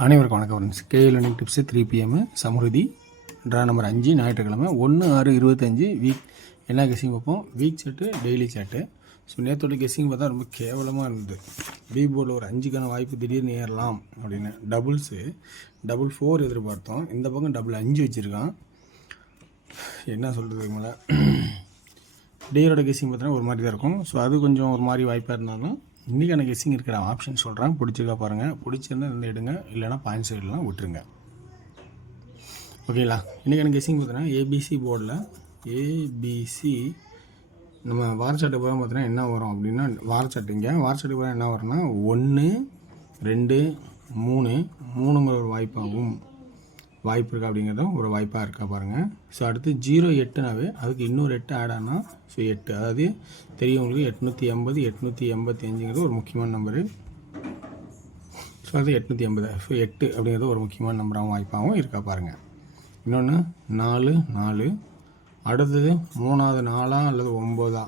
அனைவருக்கும் வணக்கம் friends. KL learning tips 3 PM Samruddhi draw number 5 ஞாயிற்றுக்கிழமை 1/6/25 வீக். என்ன கெஸ்ஸிங் பார்ப்போம்? Week set, daily set. So நேற்றோட கெஸ்ஸிங் பார்த்தா ரொம்ப கேவலமாக இருந்தது. பி போர்டில் ஒரு 5க்கான வாய்ப்பு திடீர்னு ஏறலாம் அப்படின்னு. டபுள்ஸு 4 எதிர்பார்த்தோம். இந்த பக்கம் 5 வச்சுருக்கான். என்ன சொல்கிறது மேலே டேயோட கெஸ்ஸிங் பார்த்தோன்னா ஒரு மாதிரி தான் இருக்கும். ஸோ அது கொஞ்சம் ஒரு மாதிரி வாய்ப்பாக இருந்தாலும் இன்றைக்கான கெஸ்ஸிங் இருக்கிற ஆப்ஷன் சொல்கிறேன். பிடிச்சிருக்கா பாருங்கள். பிடிச்சிருந்தா இந்த எடுங்க, இல்லைனா பாயிண்ட் சைட்லாம் விட்டுருங்க. ஓகேங்களா? இன்றைக்கான கெஸ்ஸிங் பார்த்தோன்னா ஏபிசி போர்டில் ஏபிசி நம்ம வாரச்சாட்டை போகிறோம் பார்த்தோன்னா என்ன வரும் அப்படின்னா, வாரச்சாட்டுங்க வாரச்சாட்டு போகிறோம் என்ன வரும்னா 1 2 3 3ங்கிற ஒரு வாய்ப்பு இருக்கா அப்படிங்கிறதும் ஒரு வாய்ப்பாக இருக்கா பாருங்கள். ஸோ அடுத்து 0-8னாவே அதுக்கு இன்னொரு 8 ஆட் ஆனால் ஸோ 8, அதாவது தெரியும் உங்களுக்கு 880 885ங்கிறது ஒரு முக்கியமான நம்பரு. ஸோ அது 880. ஸோ 8 அப்படிங்கிறது ஒரு முக்கியமான நம்பராகவும் வாய்ப்பாகவும் இருக்கா பாருங்கள். இன்னொன்று 4 அடுத்தது 3வது 4 அல்லது 9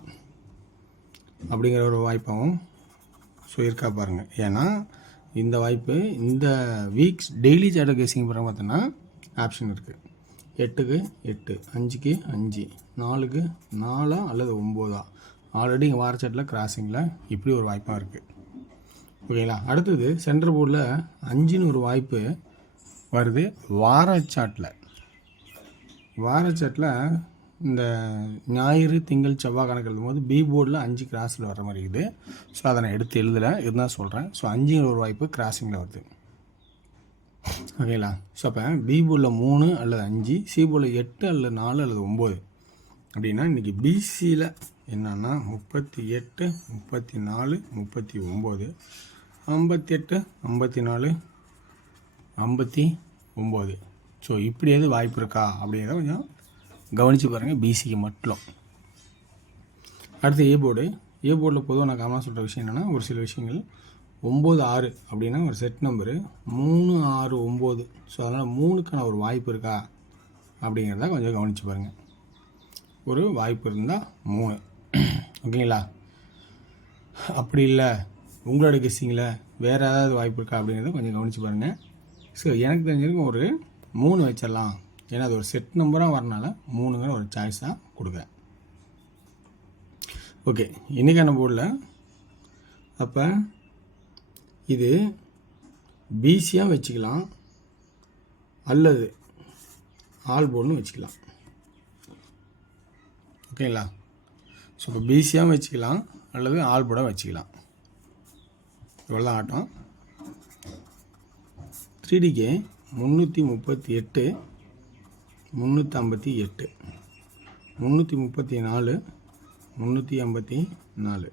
அப்படிங்கிற ஒரு வாய்ப்பாகவும் ஸோ இருக்கா பாருங்கள். ஏன்னா இந்த வாய்ப்பு இந்த வீக்ஸ் டெய்லி சார்ட் கெஸ்ஸிங் பண்ணுற பார்த்தோன்னா ஆப்ஷன் இருக்குது. 8க்கு 8, 5க்கு 5, 4க்கு 4 அல்லது 9. ஆல்ரெடி இங்கே வாரச்சாட்டில் கிராசிங்கில் இப்படி ஒரு வாய்ப்பாக இருக்குது. ஓகேங்களா? அடுத்தது சென்டர் போர்டில் 5ன்னு ஒரு வாய்ப்பு வருது வாரச்சாட்டில். இந்த ஞாயிறு திங்கள் செவ்வாய் கணக்கு எழுதும் போது பி போர்டில் 5 கிராஸில் வர மாதிரி இருக்குது. ஸோ அதை நான் எடுத்து எழுதலை, இருந்தால் சொல்கிறேன். ஸோ 5ங்கிற ஒரு வாய்ப்பு கிராசிங்கில் வருது. ஓகேங்களா? ஸோ அப்போ பி போர்டில் 3 அல்லது 5, சி போர்டில் 8 அல்லது 4 அல்லது 9 அப்படின்னா இன்றைக்கி பிசியில் என்னன்னா 38 34 39 58 54 59. ஸோ இப்படி எது வாய்ப்பு இருக்கா அப்படிங்கிறத கொஞ்சம் கவனித்து பாருங்கள், பிசிக்கு மட்டும். அடுத்து ஏ போர்டில் பொதுவாக நான் காமனாக சொல்கிற விஷயம் என்னென்னா, ஒரு சில விஷயங்கள் 9-6 அப்படின்னா ஒரு செட் நம்பரு 3 6 9. ஸோ அதனால் 3க்கான ஒரு வாய்ப்பு இருக்கா அப்படிங்கிறத கொஞ்சம் கவனித்து பாருங்கள். ஒரு வாய்ப்பு இருந்தால் 3. ஓகேங்களா? அப்படி இல்லை உங்களோட கெஸ்ஸிங்கில் வேறு ஏதாவது வாய்ப்பு இருக்கா அப்படிங்கிறத கொஞ்சம் கவனித்து பாருங்கள். ஸோ எனக்கு தெரிஞ்சிருக்கும் ஒரு 3 வச்சிடலாம். ஏன்னா அது ஒரு செட் நம்பராக வரனால 3ங்கிற ஒரு சாய்ஸாக கொடுக்குறேன். ஓகே, இன்றைக்கான போர்டில் அப்போ இது பிசியாக வச்சுக்கலாம் அல்லது ஆல் போர்டுன்னு வச்சுக்கலாம். ஓகேங்களா? ஸோ இப்போ பிசியாக வச்சுக்கலாம் அல்லது ஆல் போர்டாக வச்சுக்கலாம். இவ்வளோ தான் ஆட்டம். 3Dக்கு 338 358 334 359 339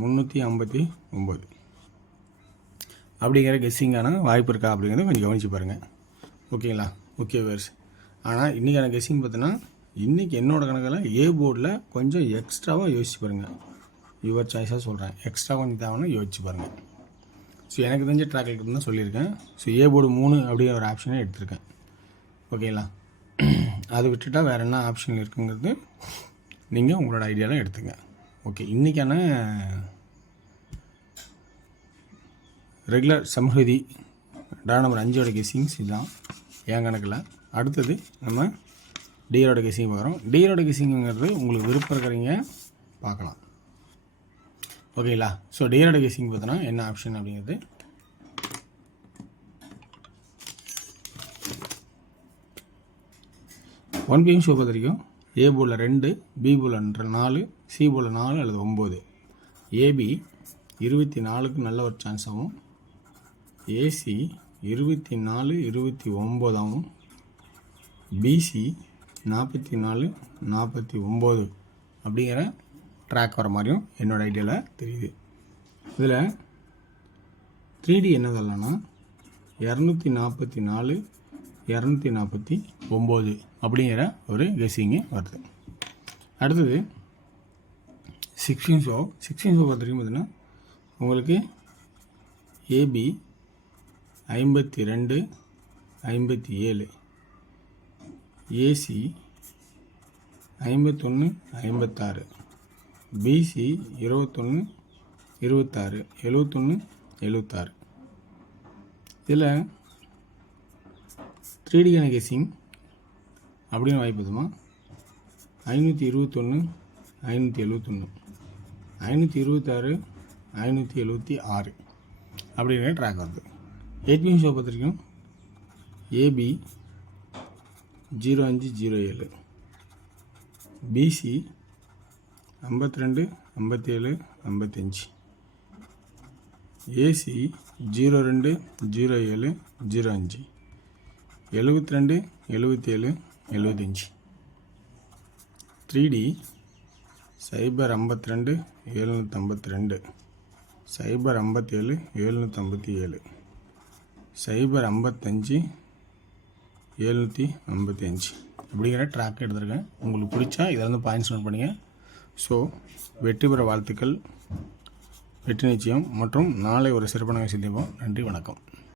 359 அப்படிங்கிற கெஸ்ஸிங்கான வாய்ப்பு இருக்கா அப்படிங்கிறத கொஞ்சம் கவனித்து பாருங்கள். ஓகேங்களா? ஓகே வேர்ஸ். ஆனால் இன்றைக்கான கெஸ்ஸிங் பார்த்தோன்னா இன்றைக்கி என்னோடய கணக்கில் ஏ போர்டில் கொஞ்சம் எக்ஸ்ட்ராவாக யோசிச்சு பாருங்கள். யுவர் சாய்ஸாக சொல்கிறேன். எக்ஸ்ட்ரா கொஞ்சம் தேவைன்னா யோசிச்சு பாருங்கள். ஸோ எனக்கு தெரிஞ்ச ட்ராக்கில் தான் சொல்லியிருக்கேன். ஸோ ஏ போர்டு 3 அப்படிங்கிற ஒரு ஆப்ஷனை எடுத்திருக்கேன். ஓகேங்களா? அதை விட்டுட்டால் வேறு என்ன ஆப்ஷன் இருக்குங்கிறது நீங்கள் உங்களோட ஐடியாவில் எடுத்துங்க. ஓகே, இன்றைக்கான ரெகுலர் சமூகதி ட்ரா நம்பர் 5ஓட கெஸ்ஸிங்ஸ் இதுதான் என் கணக்கில். அடுத்தது நம்ம டிஆரோட கெஸ்ஸிங் பார்க்குறோம். டிஆரோட கெஸ்ஸிங்கிறது உங்களுக்கு விருப்பம் இருக்கிறீங்க பார்க்கலாம். ஓகேங்களா? ஸோ டிஆரோட கெஸ்ஸிங் பார்த்தோன்னா என்ன ஆப்ஷன் அப்படிங்கிறது 1 PM ஷோ பொறுத்த வரைக்கும் ஏ போர்டில் 2, பி போர்டில் 4, சி போர்டில் 4 அல்லது 9. ஏபி 24க்கு நல்ல ஒரு சான்ஸாகவும், ஏசி 24 29ஆகவும், பிசி 44 49 அப்படிங்கிற ட்ராக் வர மாதிரியும் என்னோடய ஐடியாவில் தெரியுது. இதில் 3D என்ன சொல்லலாம்னா 244 249 அப்படிங்கிற ஒரு கெஸ்ஸிங்கு வருது. அடுத்தது 16 ஷோ பொறுத்த வரைக்கும் பார்த்தீங்கன்னா உங்களுக்கு ஏபி 52 57, ஏசி 51 56, பிசி 21 26, 71 76. இதில் 3D கெஸிங் அப்படின்னு வாய்ப்புதுமா 521 571 526 576 அப்படிங்கிற ட்ராக் வருது. 8 ஷோ பார்த்துருக்கோம். ஏபி 0507 பிசி 52 57 55 ஏசி 02 07 05 72 77 75 3D 052 752 057 757 055 755 அப்படிங்கிற ட்ராக் எடுத்துருக்கேன். உங்களுக்கு பிடிச்சா இதில் வந்து பாயிண்ட்ஸ் நோட் பண்ணிங்க. ஸோ வெற்றி பெற வாழ்த்துக்கள், வெற்றி நிச்சயம் மற்றும் நாளை ஒரு சிறப்பான சந்திப்போம். நன்றி, வணக்கம்.